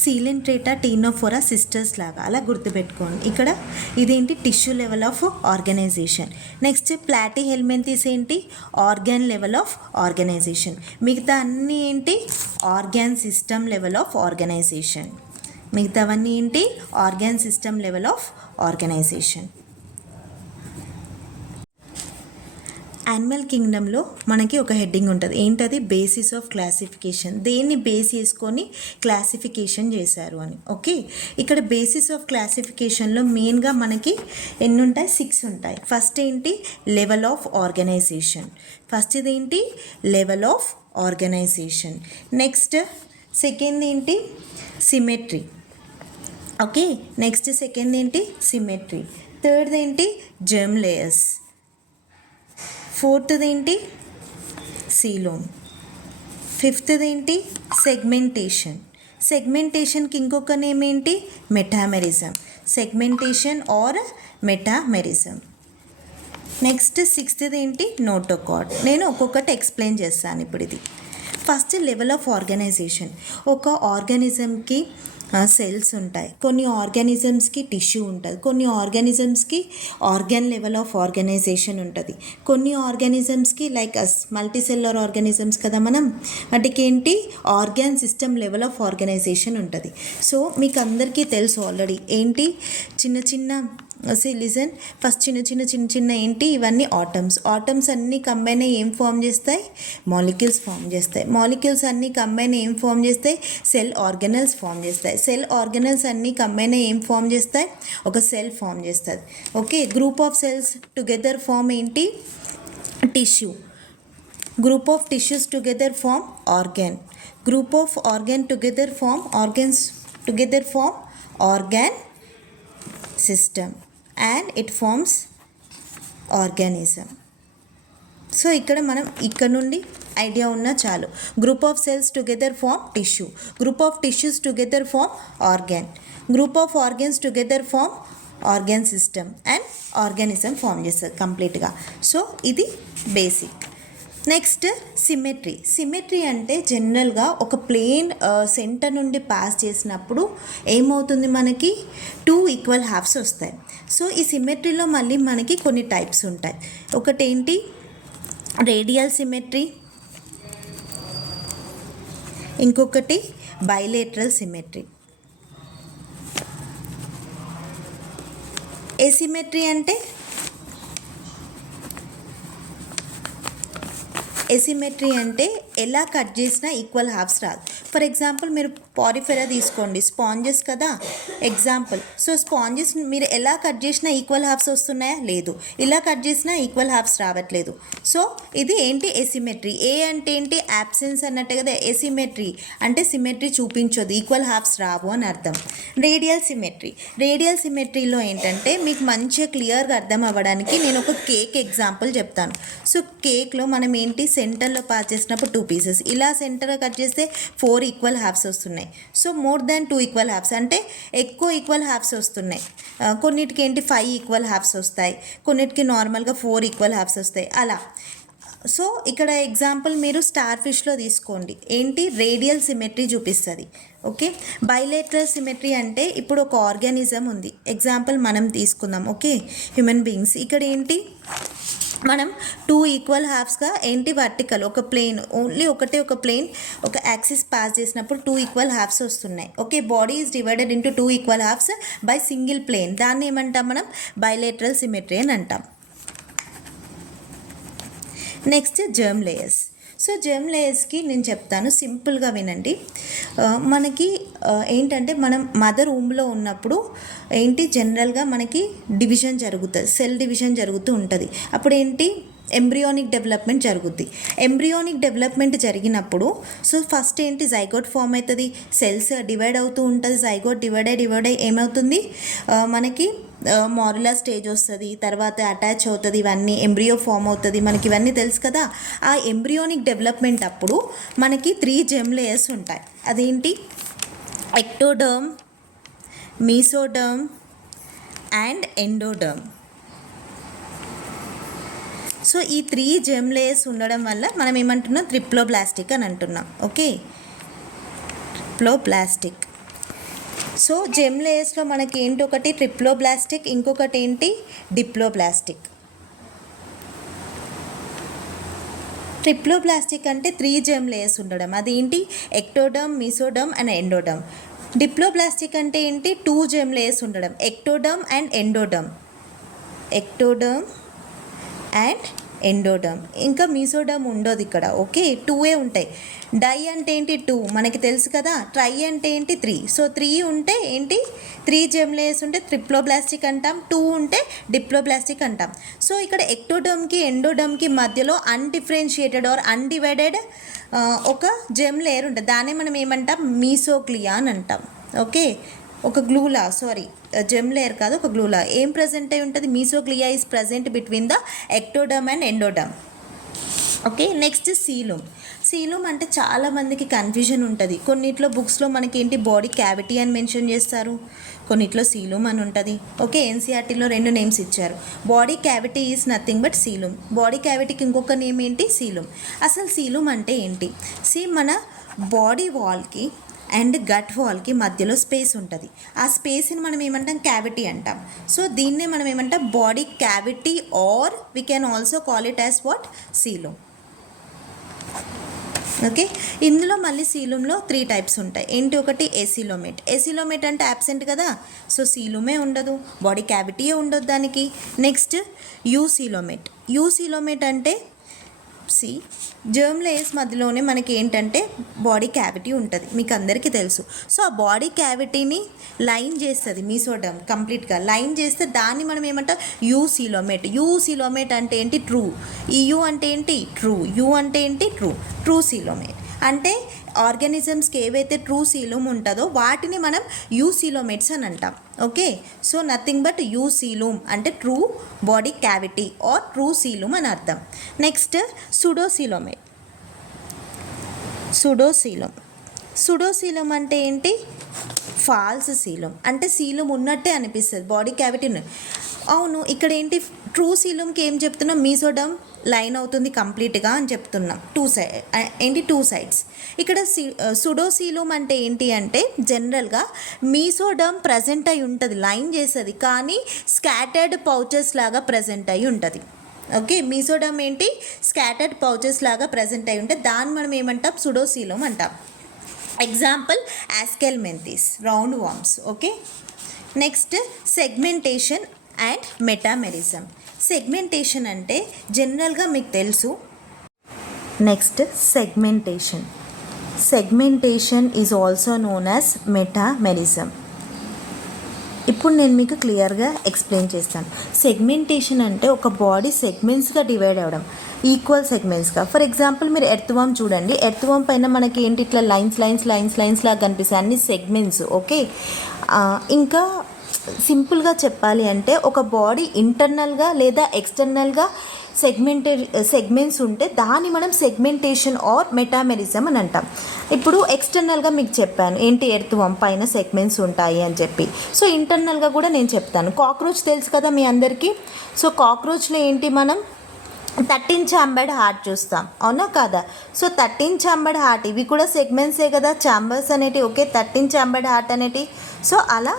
సీలెంట్రేటా ctenophora sisters లాగా అలా గుర్తుపెట్టుకోండి. ఇక్కడ ఇదేంటి tissue level of organization. Next platyhelminthes ఏంటి ఆర్గాన్ లెవెల్ ఆఫ్ ఆర్గనైజేషన్. మిగతా అన్నీ ఏంటి organ system level of organization. మిగతావన్నీ ఏంటి organ system level of organization. Animal కింగ్డమ్లో మనకి ఒక హెడ్డింగ్ ఉంటుంది. ఏంటది బేసిస్ ఆఫ్ క్లాసిఫికేషన్. దేన్ని బేస్ చేసుకొని క్లాసిఫికేషన్ చేశారు అని. ఓకే, ఇక్కడ బేసిస్ ఆఫ్ క్లాసిఫికేషన్లో మెయిన్గా మనకి ఎన్ని ఉంటాయి 6 ఉంటాయి. ఫస్ట్ ఏంటి లెవెల్ ఆఫ్ ఆర్గనైజేషన్. ఫస్ట్ ఇదేంటి level of organization. Next second ఏంటి సిమెట్రీ. ఓకే, నెక్స్ట్ సెకండ్ ఏంటి సిమెట్రీ. థర్డ్ ఏంటి జర్మ్ లేయర్స్. ఫోర్త్ది ఏంటి సీలోమ్. ఫిఫ్త్ది ఏంటి సెగ్మెంటేషన్. సెగ్మెంటేషన్కి ఇంకొక నేమ్ ఏంటి metamerism. Segmentation or metamerism. Next సిక్స్త్ది ఏంటి నోటోకార్డ్. నేను ఒక్కొక్కటి ఎక్స్ప్లెయిన్ చేస్తాను ఇప్పుడు. ఇది ఫస్ట్ లెవెల్ ఆఫ్ ఆర్గనైజేషన్. ఒక ఆర్గానిజంకి సెల్స్ ఉంటాయి, కొన్ని ఆర్గానిజమ్స్కి టిష్యూ ఉంటుంది, కొన్ని ఆర్గానిజమ్స్కి ఆర్గాన్ లెవెల్ ఆఫ్ ఆర్గనైజేషన్ ఉంటుంది, కొన్ని ఆర్గానిజమ్స్కి లైక్ మల్టీసెల్యులర్ ఆర్గానిజమ్స్ కదా మనం, వాటికి ఏంటి organ system level of organisation ఉంటుంది. సో మీకు అందరికీ తెలుసు ఆల్రెడీ ఏంటి చిన్న చిన్న లిజన్. ఫస్ట్ చిన్న ఏంటి ఇవన్నీ ఆటమ్స్ అన్నీ కంబైన్ అయ్యి ఏం ఫామ్ చేస్తాయి మాలిక్యూల్స్ ఫామ్ చేస్తాయి. మాలిక్యూల్స్ అన్నీ కంబైన్ ఏం ఫామ్ చేస్తాయి సెల్ ఆర్గనల్స్ ఫామ్ చేస్తాయి. సెల్ ఆర్గనల్స్ అన్నీ కంబైన్ అయ్యి ఏం ఫామ్ చేస్తాయి ఒక సెల్ ఫామ్ చేస్తుంది. Okay, group of cells together form ఏంటి tissue. Group of tissues together form organ. Group of organ together form organs together form organ system and it forms organism. So ఇక్కడ మనం ఇక్కడ నుండి idea ఉన్నా చాలు. Group of cells together form tissue. Group of tissues together form organ. Group of organs together form organ system and organism form చేస్తుంది కంప్లీట్గా. So ఇది basic. Next symmetry. Symmetry అంటే జనరల్గా ఒక ప్లేన్ సెంటర్ నుండి పాస్ చేసినప్పుడు ఏమవుతుంది మనకి 2 ఈక్వల్ హాఫ్స్ వస్తాయి. సో ఈ సిమెట్రీలో మళ్ళీ మనకి కొన్ని టైప్స్ ఉంటాయి. ఒకటేంటి రేడియల్ సిమెట్రీ, ఇంకొకటి బైలేటరల్ సిమెట్రీ. ఎసిమెట్రీ అంటే ఎసిమెట్రీ అంటే ఎలా కట్ చేసినా ఈక్వల్ హాఫ్స్ రాదు. ఫర్ ఎగ్జాంపుల్ మీరు పారిఫెరా తీసుకోండి, స్పాంజెస్ కదా ఎగ్జాంపుల్. సో స్పాంజెస్ మీరు ఎలా కట్ చేసినా ఈక్వల్ హాఫ్స్ వస్తున్నాయా లేదు, ఇలా కట్ చేసినా ఈక్వల్ హాఫ్స్ రావట్లేదు. సో ఇది ఏంటి ఎసిమెట్రీ. ఏ అంటే ఏంటి యాబ్సెన్స్ అన్నట్టే కదా, ఎసిమెట్రీ అంటే సిమెట్రీ చూపించదు, ఈక్వల్ హాఫ్స్ రావు అని అర్థం. Radial symmetry. రేడియల్ సిమెట్రీలో ఏంటంటే మీకు మంచిగా క్లియర్గా అర్థం అవ్వడానికి నేను ఒక కేక్ ఎగ్జాంపుల్ చెప్తాను. సో కేక్లో మనం ఏంటి సెంటర్లో పాస్ చేసినప్పుడు 2 పీసెస్, ఇలా సెంటర్లో కట్ చేస్తే 4 ఈక్వల్ హాఫ్స్ వస్తున్నాయి. సో మోర్ దాన్ 2 ఈక్వల్ హాఫ్స్ అంటే ఎక్కువ ఈక్వల్ హాఫ్స్ వస్తున్నాయి. కొన్నిటికి ఏంటి 5 ఈక్వల్ హాఫ్స్ వస్తాయి, కొన్నిటికి నార్మల్గా 4 ఈక్వల్ హాఫ్స్ వస్తాయి అలా. సో ఇక్కడ ఎగ్జాంపుల్ మీరు స్టార్ ఫిష్లో తీసుకోండి, ఏంటి రేడియల్ సిమెట్రీ చూపిస్తుంది. ఓకే, బైలేటరల్ సిమెట్రీ అంటే ఇప్పుడు ఒక ఆర్గానిజం ఉంది, ఎగ్జాంపుల్ మనం తీసుకుందాం. Okay, human beings. ఇక్కడ ఏంటి మనం 2 ఈక్వల్ హాఫ్స్గా ఏంటి వర్టికల్ ఒక ప్లేన్, ఓన్లీ ఒక ప్లేన్ ఒక యాక్సిస్ పాస్ చేసినప్పుడు 2 ఈక్వల్ హాఫ్స్ వస్తున్నాయి. Okay, body is divided into 2 equal halves by single plane. దాన్ని ఏమంటాం మనం బైలేటరల్ సిమెట్రీ అని అంటాం. Next germ layers. So germ లేయర్స్కి నేను చెప్తాను, సింపుల్గా వినండి. మనకి ఏంటంటే మనం మదర్ ఊమ్లో ఉన్నప్పుడు ఏంటి జనరల్గా మనకి డివిజన్ జరుగుతుంది, సెల్ డివిజన్ జరుగుతూ ఉంటుంది. అప్పుడు ఏంటి ఎంబ్రియోనిక్ డెవలప్మెంట్ జరుగుద్ది. ఎంబ్రియోనిక్ డెవలప్మెంట్ జరిగినప్పుడు సో ఫస్ట్ ఏంటి జైగోట్ ఫామ్ అవుతుంది, సెల్స్ డివైడ్ అవుతూ ఉంటుంది. జైగోట్ డివైడ్ అయ్యి ఏమవుతుంది మనకి మారులా స్టేజ్ వస్తుంది, తర్వాత అటాచ్ అవుతుంది, ఇవన్నీ ఎంబ్రియో ఫామ్ అవుతుంది, మనకి ఇవన్నీ తెలుసు కదా. ఆ ఎంబ్రియోనిక్ డెవలప్మెంట్ అప్పుడు మనకి 3 జెర్మ్ లేయర్స్ ఉంటాయి. అదేంటి ectoderm, mesoderm and endoderm. So ఈ 3 జెర్మ్ లేయర్స్ ఉండడం వల్ల మనం ఏమంటున్నాం ట్రిప్లోబ్లాస్టిక్ అని అంటున్నాం. Okay, triploblastic. సో జెమ్ లేయర్స్లో మనకి ఏంటి, ఒకటి ట్రిప్లోబ్లాస్టిక్, ఇంకొకటి ఏంటి డిప్లోబ్లాస్టిక్. ట్రిప్లోబ్లాస్టిక్ అంటే 3 జెమ్ లేయర్స్ ఉండడం, అదేంటి ectoderm, mesoderm and endoderm. Diploblastic అంటే ఏంటి 2 జెమ్ లేయర్స్ ఉండడం, ectoderm and endoderm. Ectoderm and endoderm. ఇంకా మీసోడర్మ్ ఉండదు ఇక్కడ. ఓకే, 2 ఉంటాయి. డై అంటే ఏంటి 2 మనకి తెలుసు కదా. ట్రై అంటే ఏంటి 3. సో 3 ఉంటే ఏంటి 3 జెమ్ లేయర్స్ ఉంటే ట్రిప్లోబ్లాస్టిక్ అంటాం, 2 ఉంటే డిప్లోబ్లాస్టిక్ అంటాం. సో ఇక్కడ ఎక్టోడర్మ్కి ఎండోడర్మ్కి మధ్యలో అన్డిఫరెన్షియేటెడ్ ఆర్ అన్డివైడెడ్ ఒక జెమ్ లేయర్ ఉంటుంది, దాన్ని మనం ఏమంటాం మీసోగ్లియా అని అంటాం. ఓకే, ఒక గ్లూలా, సారీ జెమ్ లేయర్ కాదు, ఒక గ్లూలా ఏం ప్రజెంట్ అయి ఉంటుంది, mesoglea is present between the ectoderm and endoderm. Okay, next coelom. Coelom అంటే చాలామందికి కన్ఫ్యూజన్ ఉంటుంది. కొన్నిట్లో బుక్స్లో మనకి ఏంటి బాడీ క్యావిటీ అని మెన్షన్ చేస్తారు, కొన్నిట్లో సీలూమ్ అని ఉంటుంది. ఓకే, ఎన్సీఆర్టీలో 2 నేమ్స్ ఇచ్చారు. Body cavity is nothing but coelom. Body క్యావిటీకి ఇంకొక నేమ్ ఏంటి సీలూమ్. అసలు సీలూమ్ అంటే ఏంటి, మన బాడీ వాల్కి అండ్ గట్ వాల్కి మధ్యలో స్పేస్ ఉంటుంది. ఆ స్పేస్ని మనం ఏమంటాం క్యావిటీ అంటాం. సో దీన్నే మనం ఏమంటాం body cavity, or we can also call it as what coelom. Okay, ఇందులో మళ్ళీ సీలూమ్లో 3 టైప్స్ ఉంటాయి. ఏంటి, ఒకటి ఏసిలోమేట్. ఏసిలోమేట్ అంటే యాబ్సెంట్ కదా, సో సీలూమే ఉండదు, బాడీ క్యావిటీయే ఉండదు దానికి. నెక్స్ట్ యూసీలోమేట్. యూసీలోమేట్ అంటే జర్మ్ లేయర్స్ మధ్యలోనే మనకి ఏంటంటే బాడీ క్యావిటీ ఉంటుంది, మీకు అందరికీ తెలుసు. సో ఆ బాడీ క్యావిటీని లైన్ చేస్తుంది మీసోడర్మ్, కంప్లీట్గా లైన్ చేస్తే దాన్ని మనం ఏమంటాం యూసీలోమేట్. యూసీలోమేట్ అంటే ఏంటి ట్రూ. ఈ యూ అంటే ఏంటి ట్రూ, యూ అంటే ఏంటి ట్రూ, ట్రూ సీలోమేట్. అంటే ఆర్గానిజమ్స్కి ఏవైతే ట్రూ సీలూమ్ ఉంటుందో వాటిని మనం యూసీలోమేట్స్ అని అంటాం. Okay, so nothing but eucoelom అంటే true body cavity or true coelom అని అర్థం. నెక్స్ట్ సుడోసీలోమేట్. సుడోసీలూమ్ అంటే ఏంటి ఫాల్స్ సీలూమ్. అంటే సీలూమ్ ఉన్నట్టే అనిపిస్తుంది, బాడీ క్యావిటీ. అవును, ఇక్కడ ఏంటి ట్రూ సీలూమ్కి ఏం చెప్తున్నాం, మీసోడర్మ్ లైన్ అవుతుంది కంప్లీట్గా అని చెప్తున్నాం. 2 సైడ్స్. ఇక్కడ సుడోసీలూమ్ అంటే ఏంటి అంటే జనరల్గా మీసోడర్మ్ ప్రజెంట్ అయి ఉంటుంది, లైన్ చేస్తుంది, కానీ స్కాటర్డ్ పౌచెస్ లాగా ప్రజెంట్ అయి ఉంటుంది. ఓకే, మీసోడర్మ్ ఏంటి స్కాటర్డ్ పౌచెస్ లాగా ప్రజెంట్ అయి ఉంటే దాన్ని మనం ఏమంటాం సుడోసీలూమ్ అంటాం. Example aschelminthes, round worms. Okay, next segmentation and metamerism. Segmentation అంటే జనరల్గా మీకు తెలుసు. Next segmentation is also known as metamerism. ఇప్పుడు నేను మీకు క్లియర్గా ఎక్స్ప్లెయిన్ చేస్తాను. సెగ్మెంటేషన్ అంటే ఒక బాడీ సెగ్మెంట్స్గా డివైడ్ అవ్వడం, ఈక్వల్ సెగ్మెంట్స్గా. ఫర్ ఎగ్జాంపుల్ మీరు ఎర్త్వామ్ చూడండి, ఎర్త్వామ్ పైన మనకి ఏంటి ఇట్లా లైన్స్ లాగా కనిపిస్తాయి, అన్ని సెగ్మెంట్స్. ఓకే, ఇంకా సింపుల్గా చెప్పాలి అంటే ఒక బాడీ ఇంటర్నల్గా లేదా ఎక్స్టర్నల్గా సెగ్మెంట్స్ ఉంటే దాన్ని మనం సెగ్మెంటేషన్ ఆర్ మెటామెరిజం అని అంటాం. ఇప్పుడు ఎక్స్టర్నల్గా మీకు చెప్పాను ఏంటి ఎర్త్వామ్ పైన సెగ్మెంట్స్ ఉంటాయి అని చెప్పి. సో ఇంటర్నల్గా కూడా నేను చెప్తాను. కాక్రోచ్ తెలుసు కదా మీ అందరికీ. సో కాక్రోచ్లో ఏంటి మనం 13 ఛాంబర్డ్ హార్ట్ చూస్తాం, అవునా కాదా. సో 13 ఛాంబర్డ్ హార్ట్ ఇవి కూడా సెగ్మెంట్సే కదా, ఛాంబర్స్ అనేటివి. ఓకే, 13 ఛాంబర్డ్ హార్ట్ అనేటివి. సో అలా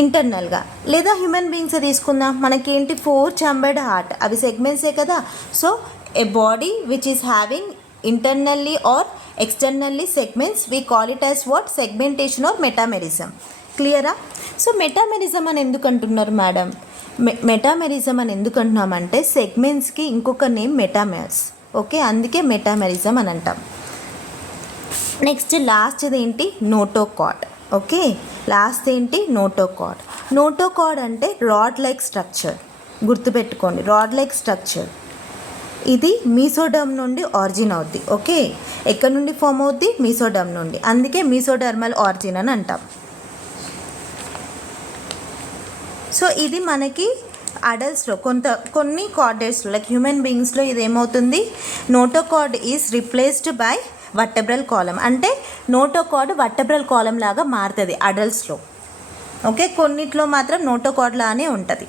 ఇంటర్నల్గా. లేదా హ్యూమన్ బీయింగ్స్ తీసుకుందాం, మనకేంటి 4 ఛాంబర్డ్ హార్ట్, అవి సెగ్మెంట్సే కదా. So a body which is having internally or externally segments we call it as what segmentation or metamerism. క్లియరా. సో మెటామెరిజం అని ఎందుకు అంటున్నారు మేడం, మెటామెరిజం అని ఎందుకు అంటున్నామంటే సెగ్మెంట్స్కి ఇంకొక నేమ్ మెటామర్స్. ఓకే, అందుకే మెటామెరిజం అని అంటాం. నెక్స్ట్ లాస్ట్ది ఏంటి నోటోకార్డ్. ఓకే, లాస్ట్ ఏంటి నోటోకార్డ్. నోటోకార్డ్ అంటే రాడ్ లైక్ స్ట్రక్చర్, గుర్తుపెట్టుకోండి రాడ్ లైక్ స్ట్రక్చర్. ఇది మీసోడర్మ్ నుండి ఆరిజిన్ అవుద్ది. ఓకే, ఎక్కడి నుండి ఫామ్ అవుద్ది మీసోడర్మ్ నుండి, అందుకే మీసోడర్మల్ ఆరిజిన్ అని అంటాం. సో ఇది మనకి అడల్ట్స్లో కొన్ని కార్డేట్స్లో లైక్ హ్యూమన్ బీయింగ్స్లో ఇది ఏమవుతుంది notochord is replaced by vertebral column. అంటే నోటోకార్డ్ వర్టెబ్రల్ కాలమ్ లాగా మారుతుంది అడల్ట్స్లో. ఓకే, కొన్నిట్లో మాత్రం నోటోకార్డ్ లానే ఉంటుంది.